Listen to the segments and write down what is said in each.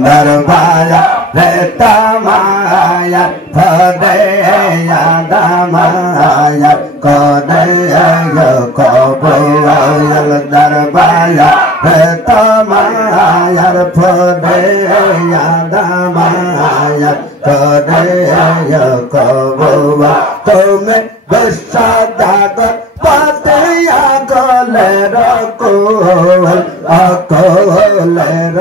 darbaya retamaya padeya damaya kodeya koboya darbaya retamaya padeya damaya kodeya koboya tume besadaga pateya kolerakol akolerakol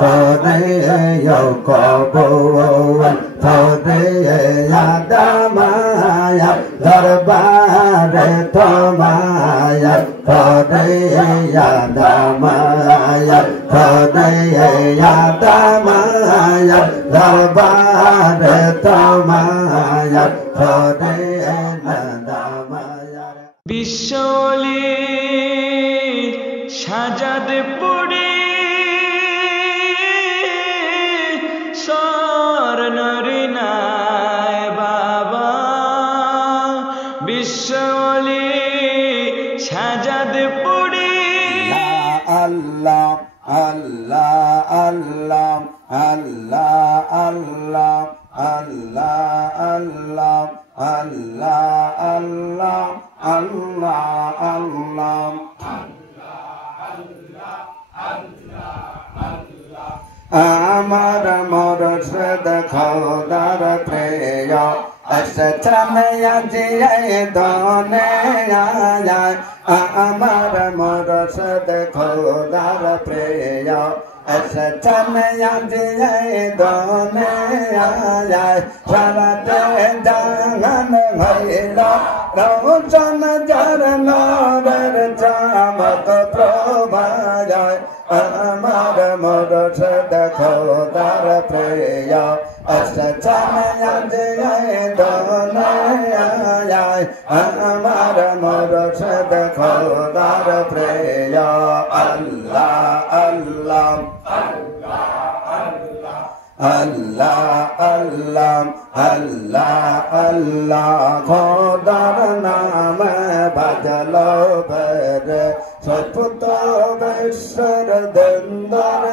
padeya koboya padeya damaya darbare tamaya padeya damaya padeya damaya darbare tamaya padeya damaya বিশ্বলি Sajjad পড়ে স্বর্ণরি নাই বাবা বিশ্বলি সাজাদ পড়ে আল্লাহ আল্লাহ আল্লাহ আল্লাহ আল্লাহ আল্লাহ আল্লাহ আল্লাহ আল্লাহ আল্লাহ আল্লাহ আমার মুর্শিদ খোদার প্রিয় আসছানয়া জিয়ে দনে আয় আমার মুর্শিদ খোদার প্রিয় আসছানয়া জিয়ে দনে আয় সারাতে জাহান হইল রোশন যার নূরের চমক প্রভায় আমার মুর্শিদ খোদার প্রিয় আসছানয়া জিয়ে দনে আয় আমার মুর্শিদ খোদার প্রিয় আল্লাহ আল্লাহ আল্লাহ আল্লাহ আল্লাহ আল্লাহ খোদার নামে বাজলো বেরে সপুত বেশ্বর দন্দর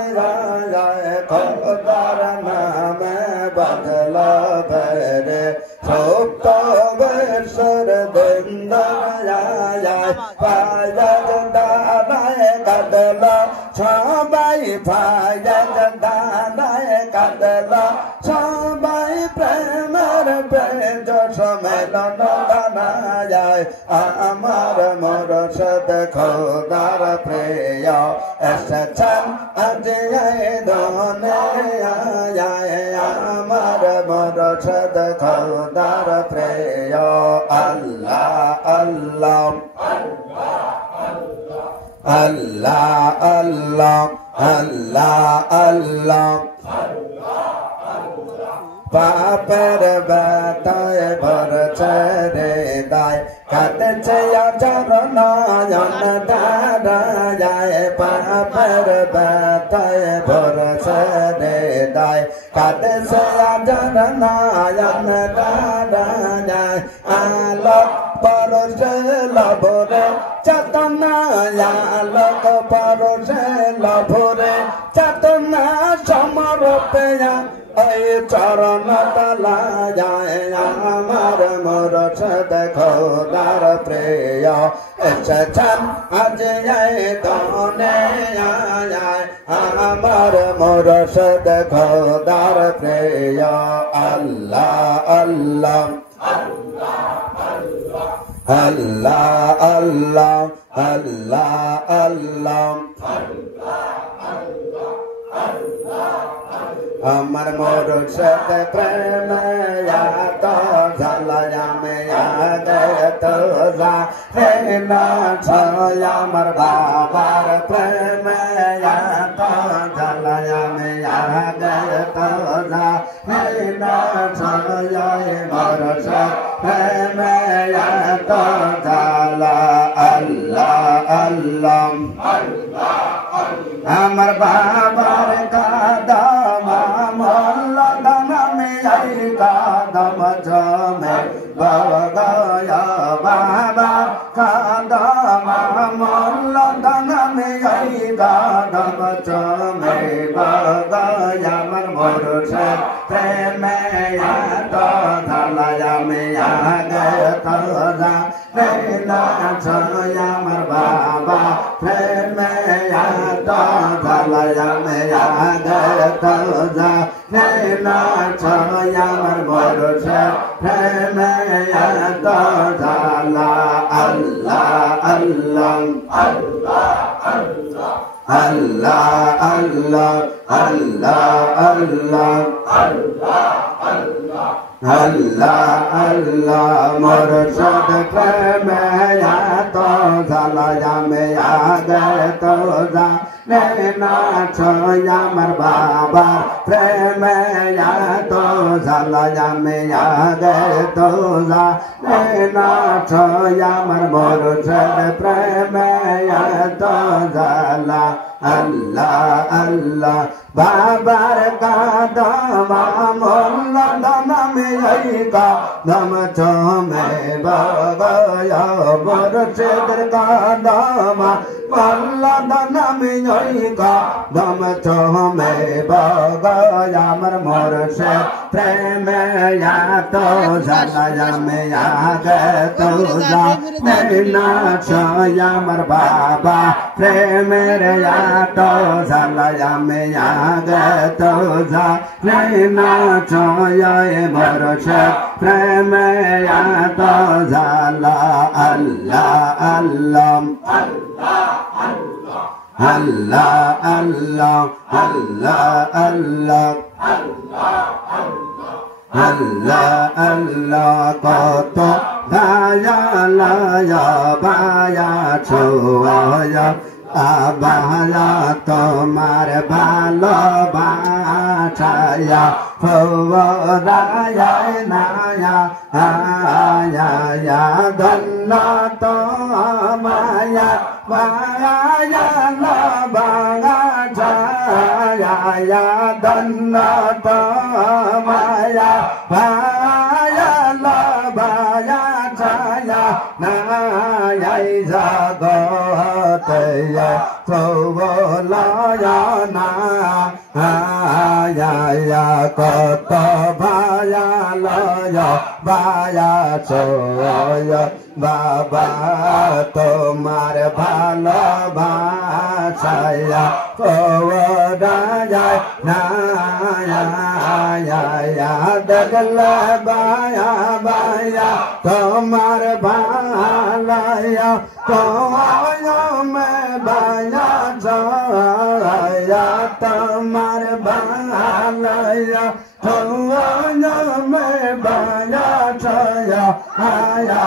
যায় খোদার নামে বাজলো বেরে সপ্ত বেশ্বর দন্দর যায় পায়দ দানায় কাদল সবাই পায়দ দানায় কাদল সবাই প্রেমের বেজ সম্মেলন গানায় আমার মুর্শিদ খোদার প্রিয় এসেছেন আজ দনে আয় আমার মুর্শিদ খোদার প্রিয় আল্লাহ আল্লাহ আল্লাহ আল্লাহ আল্লাহ আল্লাহ পাপের ব্যথায় ভরছে রে দায় কাঁদছে আচার নয়ন ধারায় পাপের ব্যথায় ভরছে রে দায় কাঁদছে আচার নয়ন ধারায় আলোক পরশে লভরে চেতনা আলোক পরশে লভরে চেতনা সমরূপেয়া এই চরণ তলা যায় আমার মুর্শিদ খোদার প্রিয় এসেছেন আজ দনে আয় আমার মুর্শিদ খোদার প্রিয় আল্লাহ আল্লাহ আল্লাহ আল্লাহ আল্লাহ আল্লাহ আমার মুর্শিদ প্রেমে এত ঝালায়া মে আগে তো যা হে না ছয় আমার বাবার প্রেমে এত ঝালায়া মে আগে তো যা হে না ছয় মুর্শিদ প্রেমে এত ঝালা আল্লাহ আল্লাহ আমার বাবার কাদম মোল্লা দানামে আই কাদম জমে বগয়া বাবা কাদম মোল্লা দানামে আই কাদম জমে মুর্শিদ প্রেমে এত ঝালাই আমি আগে তো জানি আমার বাবা প্রেমে এত ঝালাই আমি আগে তো জানি আমার মুর্শিদ প্রেমে এত ঝালা আল্লাহ আল্লাহ আল্লাহ আল্লাহ Allah, Allah, Allah, Allah, Allah, Allah, Allah, Allah, মুর্শিদ প্রেমে এত ঝালাই আমি আগে তো জানি আমার বাবা প্রেমে এত ঝালাই আমি আগে তো জানি আমার মুর্শিদ প্রেমে এত ঝালা আল্লাহ আল্লাহ বাবার কাদম মোল্লা দমে কাদম চমে বাবায় মুর্শিদের কাদম মোল্লা দমে কাদম চমে বাবায় আমার মুর্শিদ প্রেমে এত ঝালাই আমি আগে তো জানি আমার বাবা প্রেমের এত ঝালাই আমি আগে তো জানি মুর্শিদ প্রেমে এত ঝালা আল্লাহ আল্লাহ আল্লাহ আল্লাহ আল্লাহ আল্লাহ আল্লাহ আল্লাহ কত দয়ালয়া বায়া ছোয়া আবালা তোমার ভালোবাসায়া ফোরায়া নায়া আয়া ধন্য তোমায়া বায়া বাগায়া ধন্য তোমায়া বায়া বায়া ছায়া নায়াই জগতে চৌবলয়া না আয়া কত ভায়া লয়া বায়া চয় বাবা তোমার ভালোবাসায়া যায় না দেখলে বায়া বায়া তোমার ভালায়া মে বায়া জয়া তোমার ভালায়া মে বায়া জয়া আয়া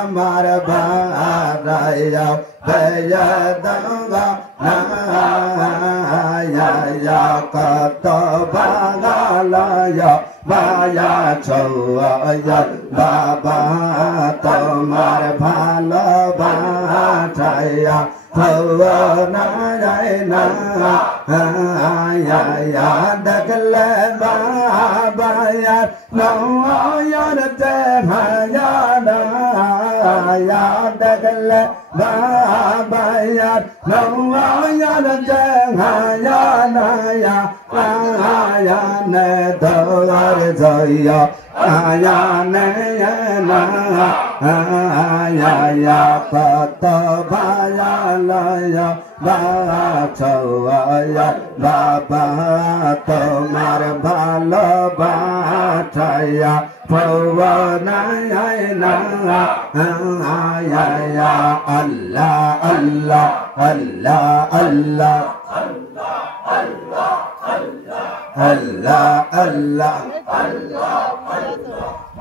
আমার ভালায়া বেয়া দঙ্গা নায়া কত বাগালয়া বায়া ছোয়া বাবা তোমার ভালোবাসায়া আয়া দেখলে বাবায়া নয়ন তে ভায়া আয়া দেখলে বাবায়া নয়ন তে ভায়া নায়া আয়া নে দর জয়া আয়া নে না আয়া কত ভায়া লয়া বাছয়া বাবা তোমার ভালোবাসায়া পবনায় না আয়া আল্লাহ আল্লাহ আল্লাহ আল্লাহ আল্লাহ আল্লাহ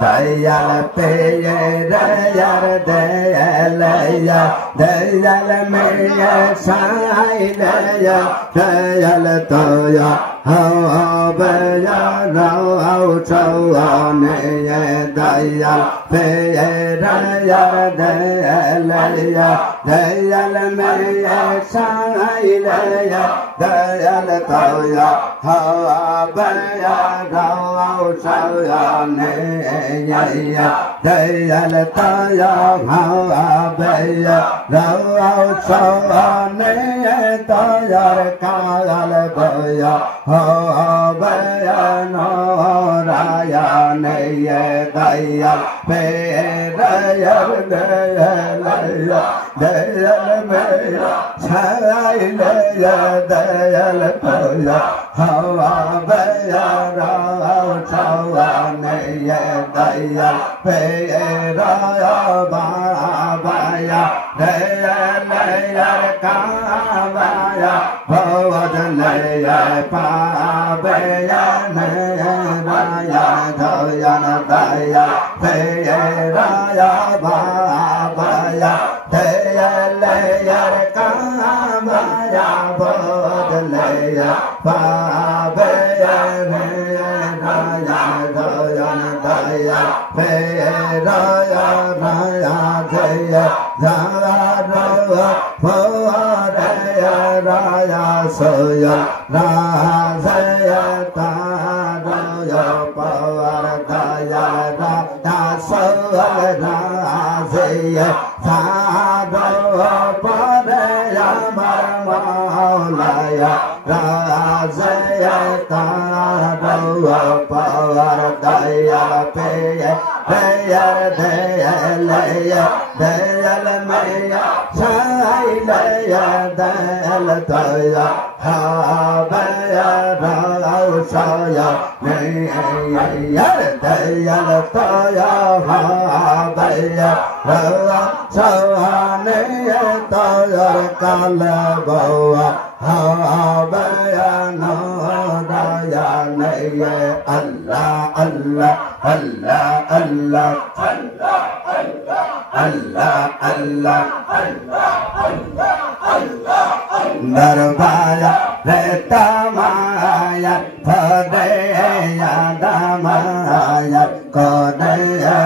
দয়াল পেয়ে দয়াল দয়ালয়া দয়াল মেয়ে সাইলয়া দয়াল তোয়া হবেয়া রাও চৌনে দয়াল পেয়ে দয়াল দয়ালয়া দয়াল মেয়ে সাইলয়া দয়াল তোয়া হবেয়া রাও চৌনে দয়াল তোয়া হবেয়া রাও চৌনে দয়াল কাল বয়া ho baya no raya ne ye daya pe raya de la de la me sai le ya de la po ya ho baya ra cha ne ye daya pe raya ba ya de la ka ba ya ho de la pa be ya ne ra ya tho ya na da ya pe ra ya ba ya de ya le ya ka ba ya bo de le ya pa be ya ne ra ya tho ya na da ya pe ra ya de ya ra ra pho de ya ra ya so ya ra ya ta ra ya pa ra da ya ra da so ra se ya tha ra pa de ya ma la ya ra se ya ta ra pa ra da ya pe ya de la me ya sai le ya de la ta ya ha ba ya ra sa ya ne ya de ya la ta ya ha ba ya ra sa ne ya ta ya ka la ba ha ba ya no ra ya ne ya Allah Allah Allah Allah Allah Allah Darbaya Retamaya Padeya Damaya Kodeya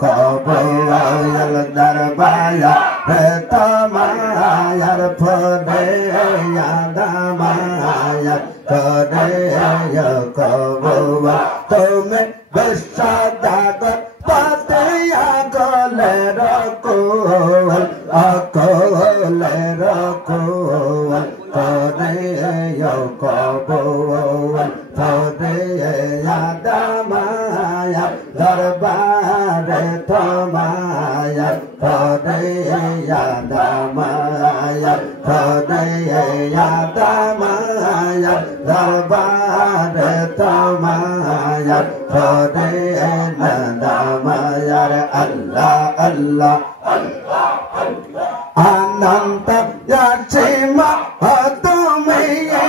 Koboya Darbaya Retamaya Padeya Damaya Kodeya Koboya Tome Besadaga Padeya Kolera Koal Akolera Koal Kodeya Koboya Kodeya Damaya Darbare Tomaya Kodeya Damaya Kodeya Damaya Darbare Tomaya Kodeya Damaya Allah Allah Ananta Yachima Atumaya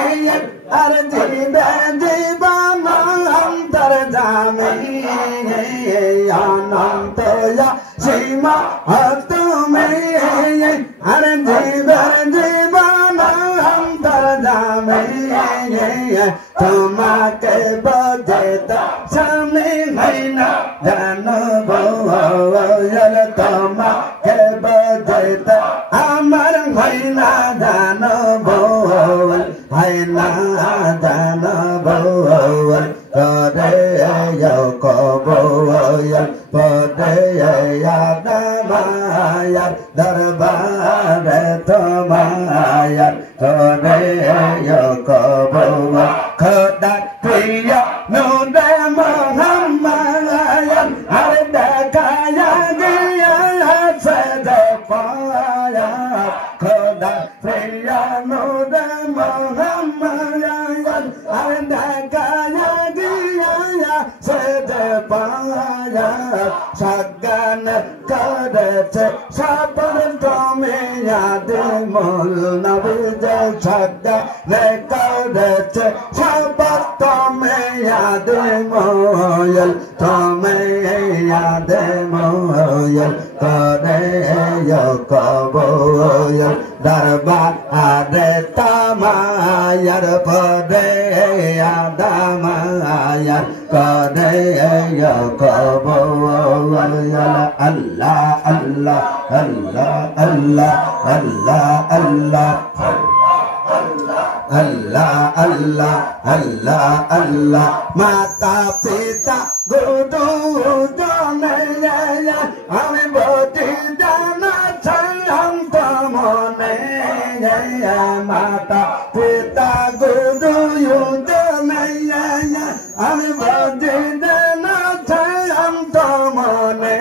Arjiba Jibana Antarjami Ananta Yachima Atumaya Arjiba Jibana Antarjami Tumake Bajeta Sami Maina Jano Boya Tumake Bajeta Amar Maina Jano Boya Maina Jano Boya Kodeya Koboya Kodeya Damaya Darbare Tomaya Kodeya Koboya Kodat Priya Nude Muhammaya Arda Kaya Giya Sedapaya Kodat Priya Nude Muhammaya Arda Kaya Giya Sedapaya Sagana Kadete Sabaran Tomiya Dimul Navija Sagana Kadete Sabat Tomiya Dimul Tomiya Dimul Kodeya Koboya Darba Ade Tamaya Kodeya Damaya Kodeya Koboya Allah Allah Allah Allah Allah Allah Allah Allah Allah Allah Mata Pita Guru Janaya Ame Bodhi Dana Chayam Tamone Mata Pita Guru Yude আমি বুঝিতে না চাইলাম তো মনে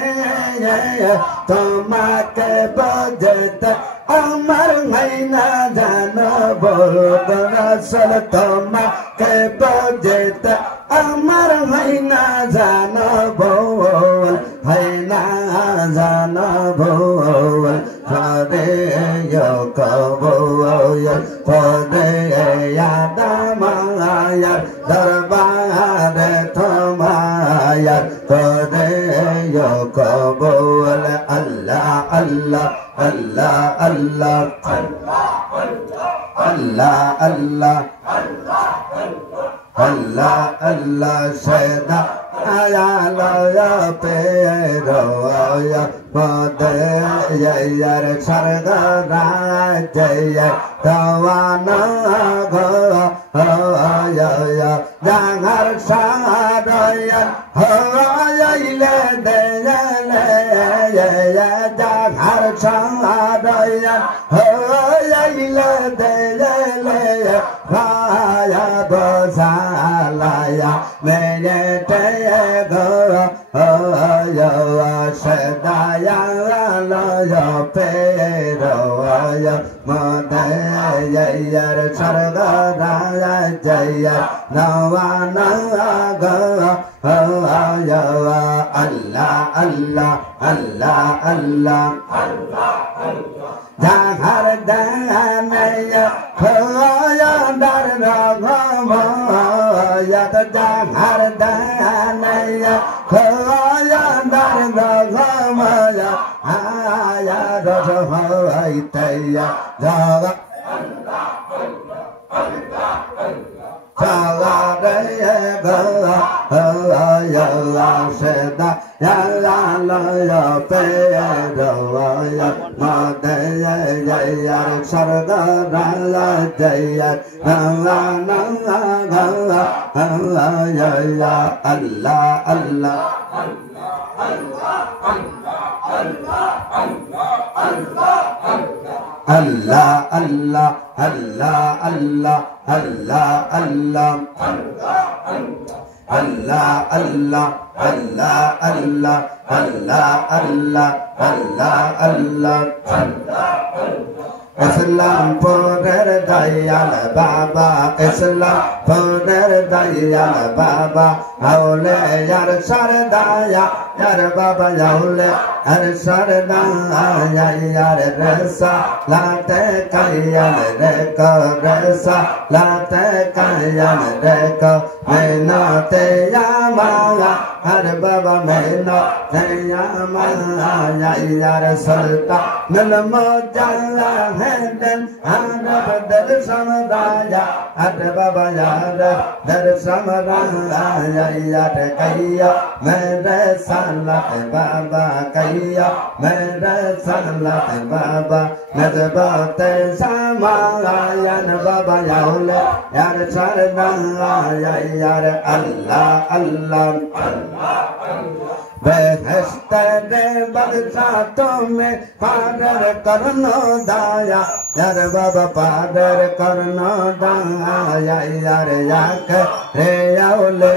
তোমাকে বুঝতে আমার হয় না জানো বলবো রাসূল তোমাকে বুঝতে আমার হয় না জানো বল হয় না জানো বল ফরে কবল ফরে আদমায়ার দরবারে তোমায়ার ফরে কবল আল্লাহ আল্লাহ আল্লাহ আল্লাহ আল্লাহ আল্লাহ আল্লাহ আল্লাহ সদা আয়া পেরো পদে ইয়ার সরগরা জয় দওয়ানা গো জাগার সারয়া হইলে দেলে জাগার সারয়া হইলে দেলে রায়া বসালায়া মেনে তে গো সদায়া লয়া পেরো মদয়ার সরগরা জয় নওয়ানা গো আল্লাহ আল্লাহ আল্লাহ আল্লাহ জাহার দানয়া খোয়া দার রঘময়াত জাহার দানয়া খোয়া দার রঘময়া আয়া রস হইতয়া জগা Salaya Seda Yalaya Pedaya Madaya Sargara Jaya Nalana Allah Allah Allah Allah Allah Allah Allah Allah Allah Allah Allah Allah Allah Allah Allah Islam poder dayal Baba Islam poder dayal Baba Haule yar sardaya yar Baba yaule yar sardaya yar resa late kayal reko resa late kayal reko mena te yamala har Baba mena te yamala yar sulta nalmo jala Henden Arab Dar Samadaya Ad Baba Yad Dar Samadaya Yad Kaya Mere Salat Baba Kaya Mere Salat Baba Nadbate Samaya Baba Yaule Yad Saradaya Yad Allah Allah Beheshte de badshaato mein padar karno daya yar Baba padar karno daya yar yak re yaule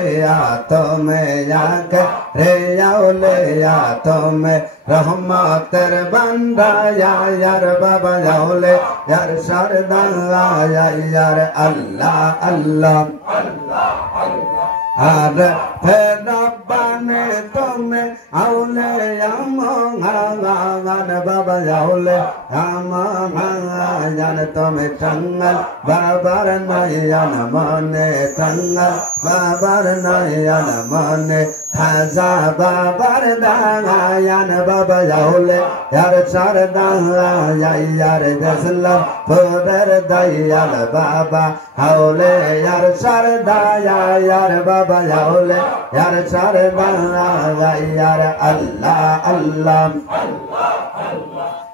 to mein yak re yaule to mein rahmater bandaya yar Baba yaule yar sardaya yar Allah Allah Ar Rabbane tome aule yaman Baba yaule yaman tome tangal babar nayan mane tangal babar nayan mane haza babar dayan Baba yaule yar sardaya yar jaslam poder dayal Baba haule yar sardaya yar Baba yaule yar sardaya yar Allah Allah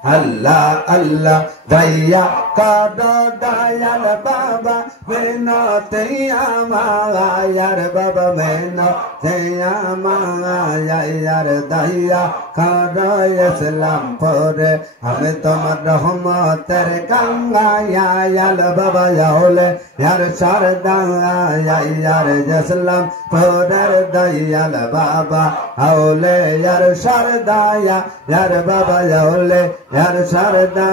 Allah Allah daya kado dayal baba minati amayar baba minati amayar daya kado Islam pore hame tomar rahmater gangayal baba yaule yar sharda yar Islam pore dayal baba haule yar sharda yar baba yaule yar sharda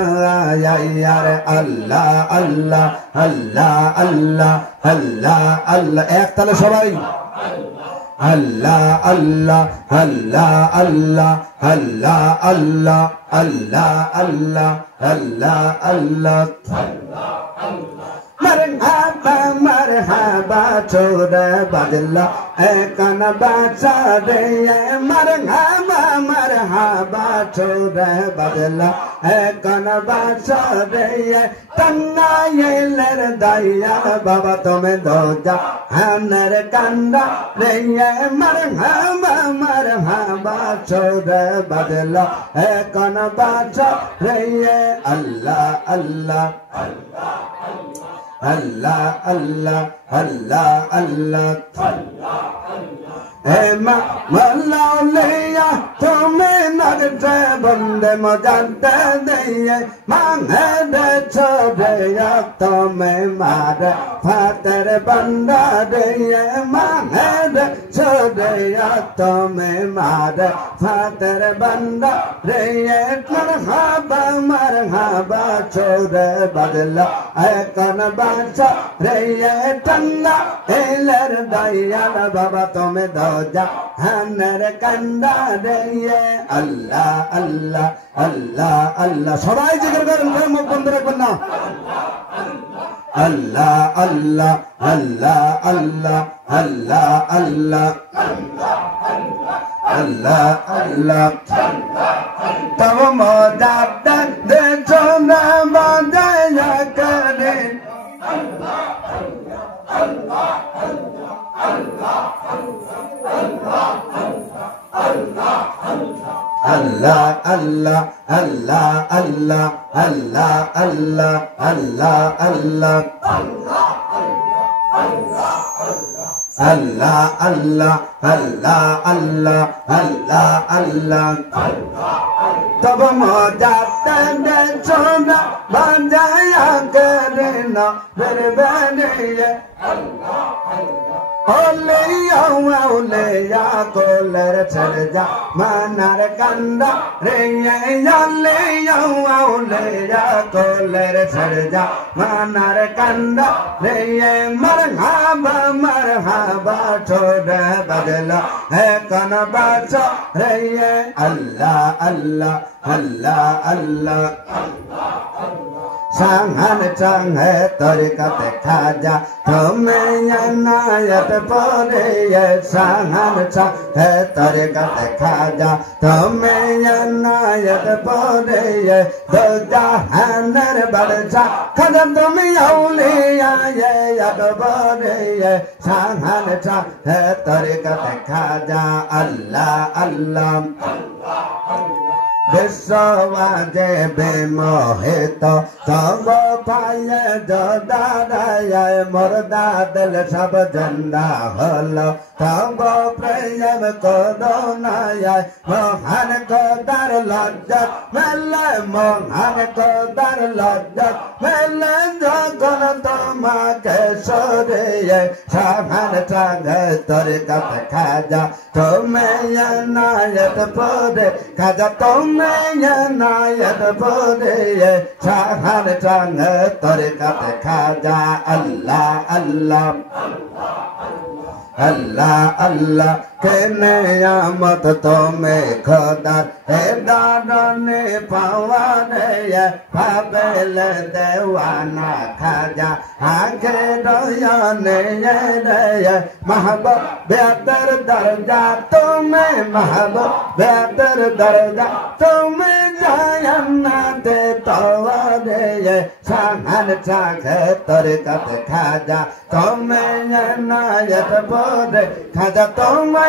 yar Allah Allah Allah Allah Allah Allah ek tale shobai Allah Allah Allah Allah Allah Allah Allah Allah Allah Allah Marhaba marhaba chode badla ekan bacha de marhaba marhaba chode badla ekan bacha de tanna yeler daya baba tome doja haner kanda re marhaba marhaba chode badla ekan bacha re Allah Allah Allah Allah Allah Allah Allah Ema malauliya tome nagte bande majante deye manhede chode ya tome mare fater banda deye manhede chode ya tome mare fater banda deye marhaba chode badla ekan bacha reye tanna eler daya baba tome doja haner kanda deye Allah Allah Allah Allah সবাই জিকির করেন মুখ বন্ধ রাখবেন না Allah Allah Allah Allah Allah Allah Allah Allah तब मोजात दे चोना बाजाया करे Allah Allah Allah Allah Allah Allah Allah Allah Allah Allah Allah Allah Allah Allah Allah Allah तब मोजात दे चोना बाजाया करे ना मेरे बनिए Oleya oleya koler chadja manar kanda reya oleya oleya koler chadja manar kanda reya marhaba marhaba chode badla ekan bacha reya Allah Allah Allah Allah Sanghan chang hai tarikat khaja thome yanayat pore ye sanghan chang hai tarikat khaja thome yanayat pore ye doja haner balcha khadam thome auliya ye yat pore ye sanghan chang hai tarikat khaja Allah Allah Vishwavaje bimohito Tavo paye jodaraye Murda dil sab janda holo Tavo prayam kodonaye Mohan kodar lajjat Mele mohan kodar lajjat Mele jogon toma kesoriye Shahan chage tarikat khaja Tome yanayat pode Khaja tome yanayat pode Shahan chage tarikat khaja Allah Allah Allah Allah kene amat tome khodar he dadane pawane ye pabele dewana khaja aankhe doyane ye mahbub behtar darja tome mahbub behtar darja tome jayannate tawade ye shahan chage tarikat khaja tome yanayat pode khaja tome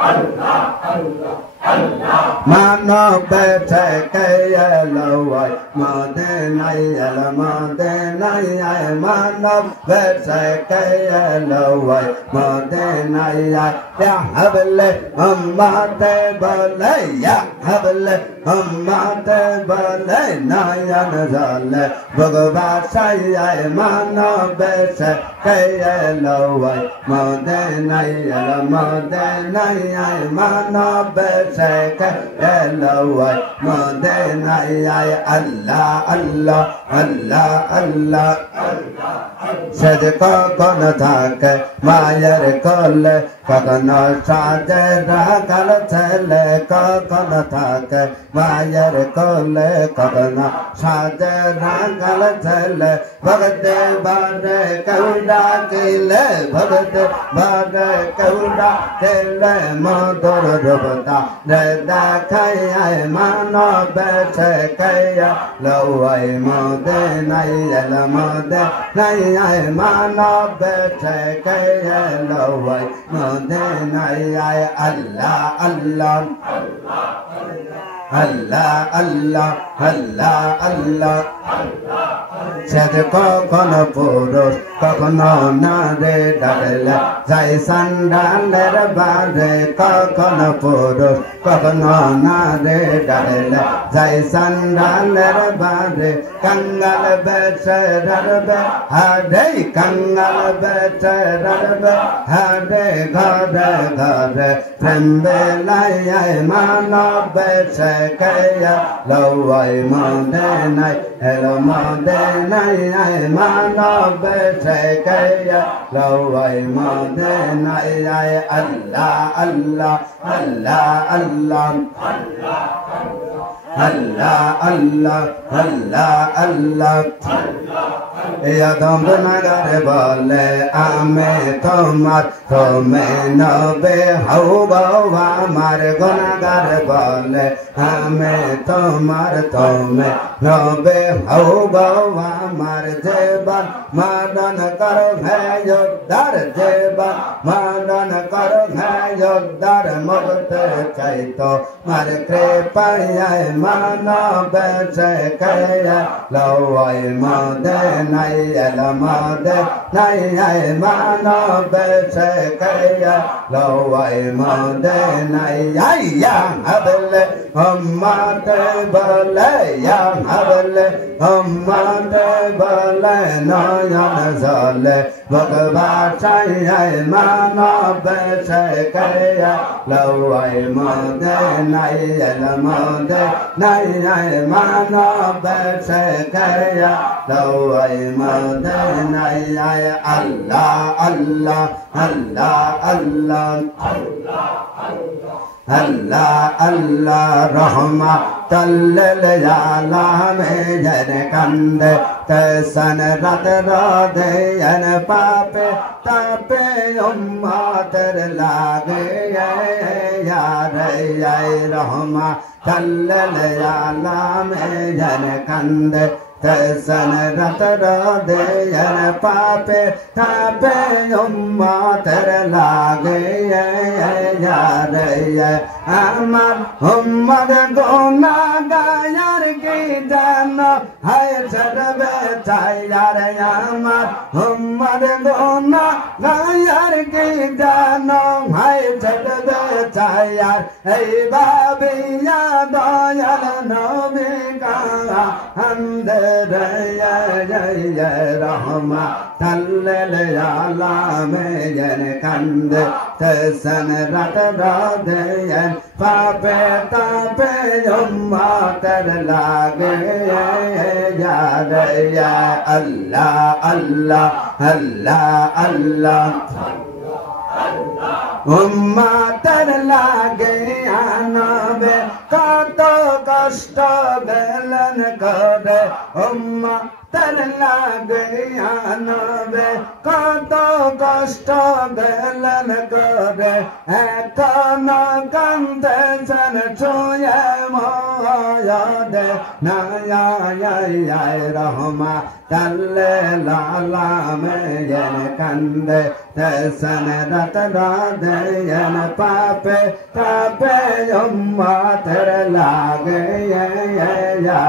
Mano bete kaya lawai Madinai ala Madinai Mano bete kaya lawai Madinai Ya habile Ummate balay Ya habile Ummate balay Naya nazale Bhagavasaya Mano bete kaya lawai Madinai ala Madinai Mano bete kaya lawai Madinai Allah Allah Allah Allah Sadqa kona thake mayar kolle Kakana saje rakal thele Kakana thake mayar kolle Kakana saje rakal thele Bhagate bade kauda kile Bhagate bade kauda kile Madhur rupata Reda kaya mano bete kaya Lawai Madinai ala Madinai mano bete kaya Lawai Madinai Allah Allah Allah Allah Allah Allah Sadqa kono purus kono nare dadle Jai sandale bade kono purus kono nare dadle Jai sandale bade kangal bete dadbe hade kangal bete dadbe hade gade gade trembe lai mano bete kaya lawai Madinai hello Madinai mano bete kaya lawai Madinai Allah Allah Allah Allah Allah Allah Allah Allah Ya Nagar bole ame tomar tome nobe hauba mar Nagar bole ame tomar tome nobe hauba mar jeban madan kar hai yodar jeban madan kar hai yodar mogte chaito mar kripaya mano bete kaya lawai Madinai ala Madinai mano bete kaya lawai Madinai ya habile ummate bale ya habile ummate bale naya nazale Bhagavasaya mano bete kaya lawai Madinai ala Madinai mano bete kaya lawai Madinai Allah Allah Allah Allah Allah Allah rahmatan lil alamin kande tasan rat radhe an pape tape ummat lage ya re rahmatan lil alamin kande tasan rat radhe an pape tape ummat lage ya re Amar Ummad Gona Gayar Gidana Hai Chadabe Tayar Amar Ummad Gona Gayar Gidana Hai Chadabe Tayar Hey Babiya Dayal Nobika Hamdaya Jaya Rahma Tallel Alameyan Kande Tasan Rat Radhayan Pape Tape Ummatar Lage Ya Allah Allah Allah Allah Ummatar lage anabe kato kashta belan kade ummatar lage anabe kato kashta belan kade ekana kante san choye mo ya de na ya ya ya rahma talle la la me yen kande te sane rat da de yen pape tape yumma tere lage ya ya ya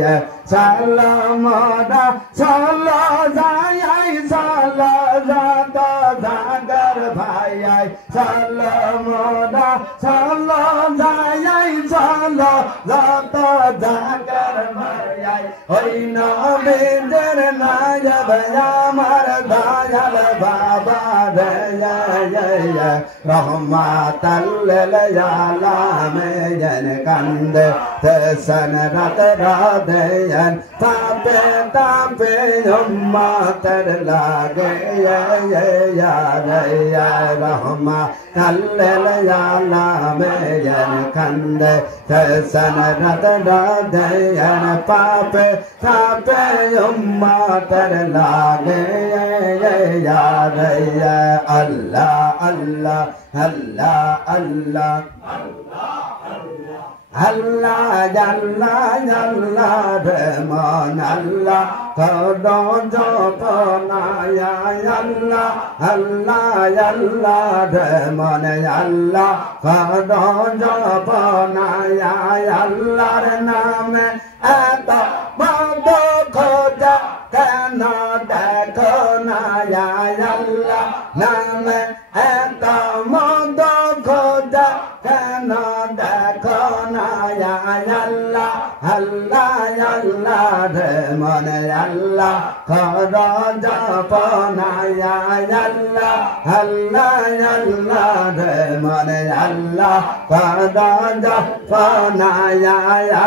ya salamoda sala jai sala jata jagar bhai salamoda sala jai sala jata jagar bhai oi na binder na jabya mar dayal baba de ya rahmatal lil alamin kande tesan rat radeyan tape tape umma ter lage ya rahmatal lil alamin kande tesan rat radeyan pape tape umma ter lage ya Allah Allah Allah Allah Allah Jalla Jalla Rahman Allah Kadon Jopana ya Allah Allah Jalla Rahman Allah Kadon Jopana ya Allah Name Ata Mado Khoja Kana Dekona ya Allah Name Ata Mado Khoja Kana Dekona ya Allah Allah Allah Rahman Allah Kadon Jopana ya Allah Allah Allah Rahman Allah Kadon Jopana ya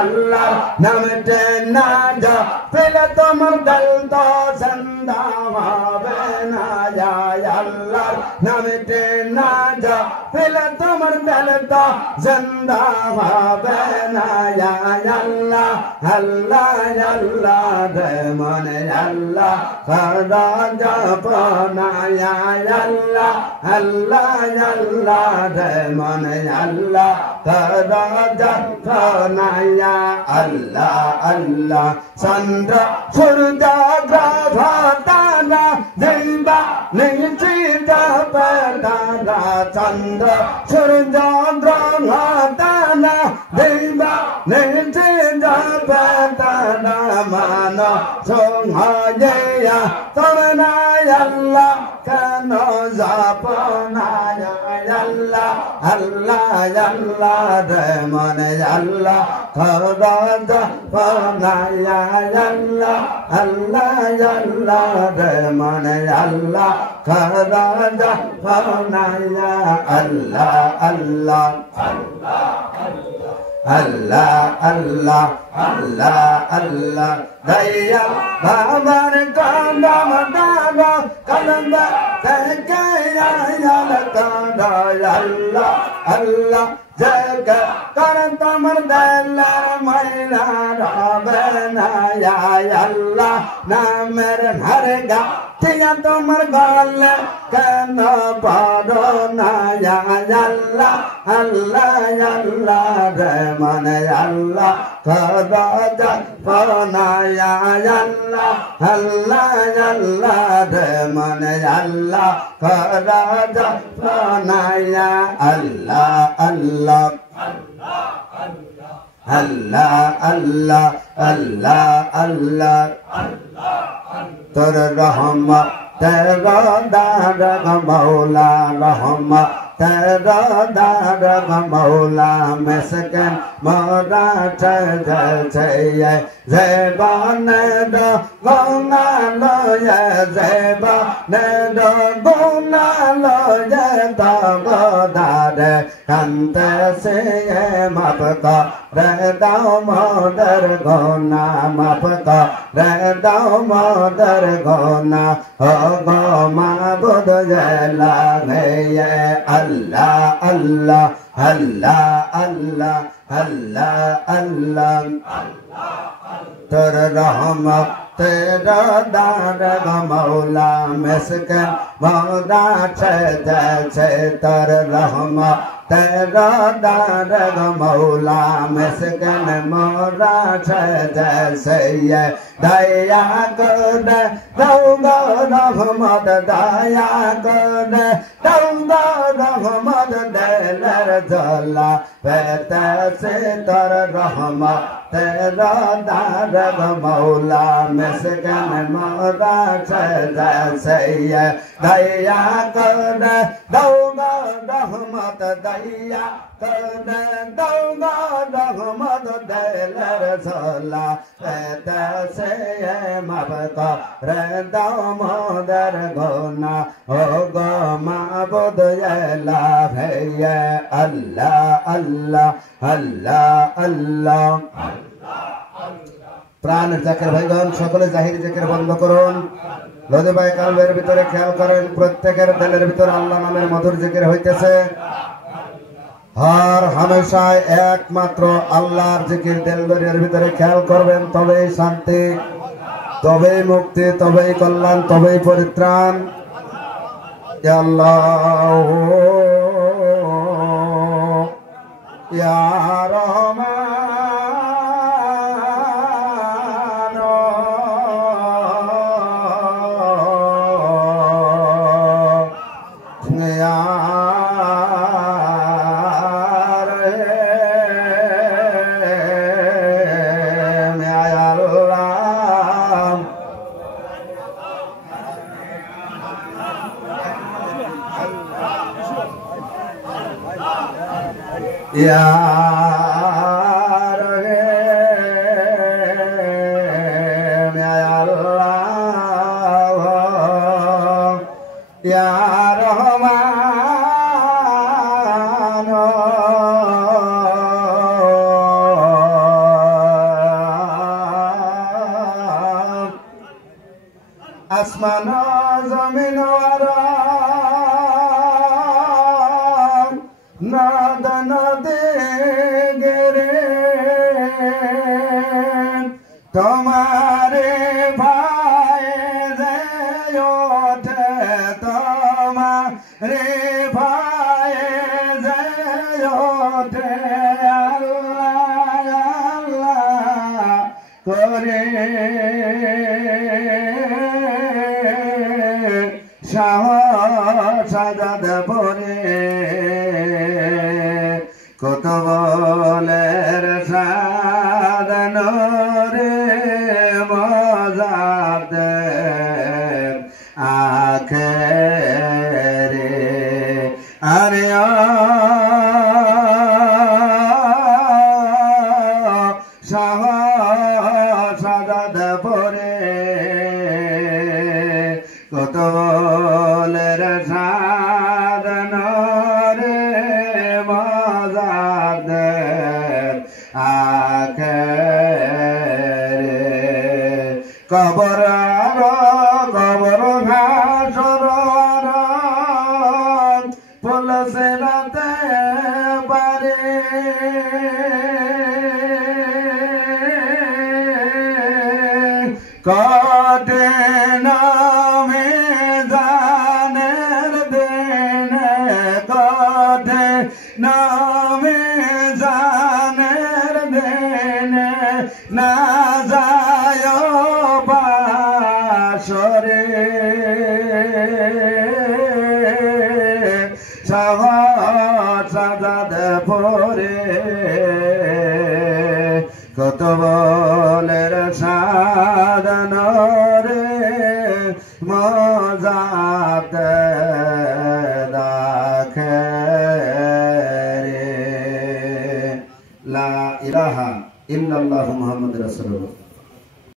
Allah Namte Naja Filatum Dalto Sandava Bena ya Allah Namte Naja Filatum Dalto Sandava Bena ya Allah Allah Allah Rahman Allah Kadon Jopana ya Allah Allah Allah Rahman Allah Kadon Jopana ya Allah Allah Sandra Surja Gravatana Dimba Nijita Padana Sandra Surja Gravatana Dimba Nijita Padana Mana Songhayeya Tamana Yalla Kano Zapana Yalla Allah Yalla Rahman Yalla Kadon Jopana ya Allah Allah Yalla Rahman Yalla Kadon Jopana ya Allah Allah Allah Allah Allah Allah Daya Babar Kanda Madana Kalamba Tekaya Yalakanda Allah Allah Jaga Karanta Mardala Maina Rabana Ya Allah Namer Harga Tiya Tomar Gala Kana Padona Ya Allah Allah Allah Rahman Allah Kadon Jopana ya Allah Allah Allah Rahman Allah Kadon Jopana ya Allah Allah Allah Allah Allah Allah Tor Rahma Tera Darag Maula Rahma Tera Darag Maula Mesakan Mora Chaya Zeba Nedo Gona Loya Zeba Nedo Gona Loya Tagodade Kante Seye Mapaka Redao Modar Gona Mapaka Redao Modar Gona Ogo Mabudu Yela Neye Allah Allah Allah Allah अल्लाह अल्लाह तर रहमत तेरा दार मौला मिस्किन मौला जैसे तर रहमत तेरा दार मौला मिस्किन मौला जैसे ये दया कर दूंगा रहमत दया कर दूंगा रहमत दिलर जला बेते से तर रहमत तेरा दार मौला मिस्किन मौला जैसे ये दया कर दूंगा रहमत दया कर दूंगा रहमत दिलर झोला से माफ कर दो मोदर गोना हो गो माबूद अल्लाह भैया अल्लाह अल्लाह अल्लाह अल्लाह प्राण जाकिर भाईगण सकले जाहिर जिकिर बंद करুন লদে ভাই কালবের ভিতরে খেয়াল করেন প্রত্যেকের দিলের ভিতরে আল্লাহ নামের মধুর জিকির হইতেছে আর হামেশা একমাত্র আল্লাহর জিকির দিলের ভিতরে খেয়াল করবেন তবেই শান্তি তবেই মুক্তি তবেই কল্যাণ তবেই পরিত্রাণ ইয়া আল্লাহ ইয়া Rahman Ya Rahim Ya Allah Ya Rahman Asman Zamin Nada nade gere तुम्हारे भाई जयोठे तुम्हारे भाई जयोठे अल्लाह अल्लाह करे शाह साजाद बोरे कुतुबुलेर साधनोरे मजाद आखेरे अरे शाह साजाद बोरे कुतुबुलेर साधनोरे मजाद कबर कबर घासर पुलसे राते पारे कटे नामे जानेर देने कटे नामे जानेर देने ना जायो बाशरे साजाद भोरे कुतुबुलेर साधनोरे मजाद दाखेरे ला इलाहा इल्लल्लाहु मुहम्मद रसूलुल्लाह